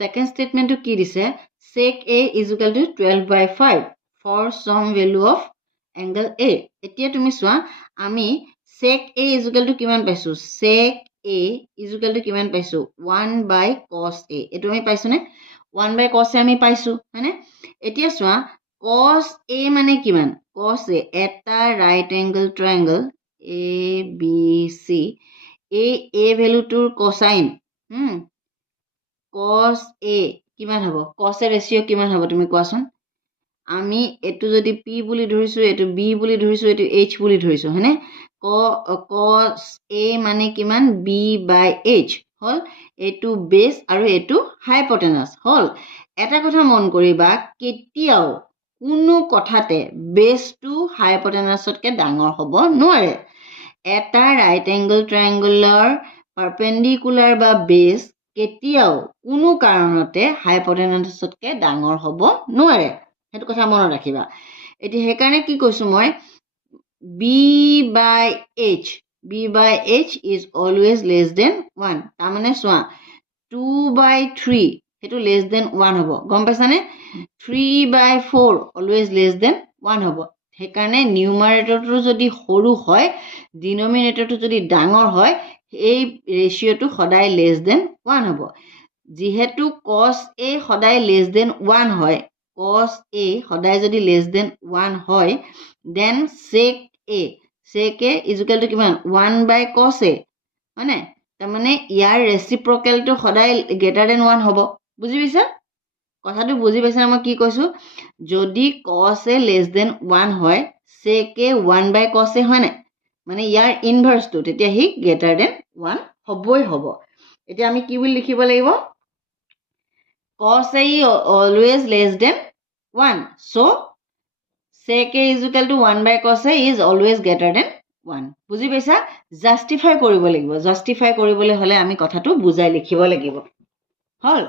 Second statement to কি দিছে sec A is equal to 12/5 for some value of angle A. এতিয়া তুমি চোৱা আমি sec A is equal to কিমান পাইছো sec A is equal to কিমান পাইছো 1/cos A. এটো আমি পাইছো নে 1/cos A আমি পাইছো হয়নে এতিয়া চোৱা cos A মানে কিমান cos A এটা right angle triangle ABC A value tour cosine cos A কিমান হ'ব cos A ratio কিমান হ'ব তুমি কোৱাচোন আমি এটো যদি p বুলি ধৰিছো এটো b বুলি ধৰিছো এটো h বুলি ধৰিছো হয়নে cos A মানে কিমান b/h হল এটো বেস আৰু এটো হাইপোটেনাস হল এটা কথা মন কৰিবা কেতিয়াও কোনো কথাতে বেসটো হাইপোটেনাসতকে ডাঙৰ হ'ব নোৱাৰে এটা ৰাইট এংগল ট্ৰায়াঙ্গুলাৰ পাৰপেন্ডিকুলাৰ বা বেস কেতিয়াও কোনো কাৰণতে হাইপোটেনাসতকে ডাঙৰ হ'ব নোৱাৰে হেতু কথা মনত ৰাখিবা এটি হেকাৰণে কি কৈছো মই b/h is always less than 1 তাৰ মানে চোৱা 2/3 হেতু less than 1 হ'ব গম পাইছানে 3/4 always less than 1 হ'ব হেকাৰণে নিউমাৰেটৰটো যদি সৰু হয় ডিনোমিনেটৰটো যদি ডাঙৰ হয় এই ৰেশিওটো সদায় less than 1 হ'ব যেহেতু cos A সদায় less than 1 হয় cos A সদায় যদি less than 1 হয় then sec A is equal to কিমান 1/cos A মানে তাৰ মানে ইয়াৰ ৰেচিপ্ৰকেলটো সদায় greater than 1 হ'ব বুজি পাইছা কথাটো বুজি পাইছা মই কি কৈছো যদি cos A less than 1 হয় sec A 1/cos A হয় না মানে ইয়াৰ ইনভার্সটো তেতিয়া হি greater than 1 হ'বই হ'ব এতিয়া আমি কি বুলি লিখিব লাগিব cos A always less than 1 so sec A is equal to 1/cos A is always greater than 1 বুজি পাইছা জাস্টিফাই কৰিব লাগিব জাস্টিফাই কৰিবলৈ হলে আমি কথাটো বুজাই লিখিব লাগিব হল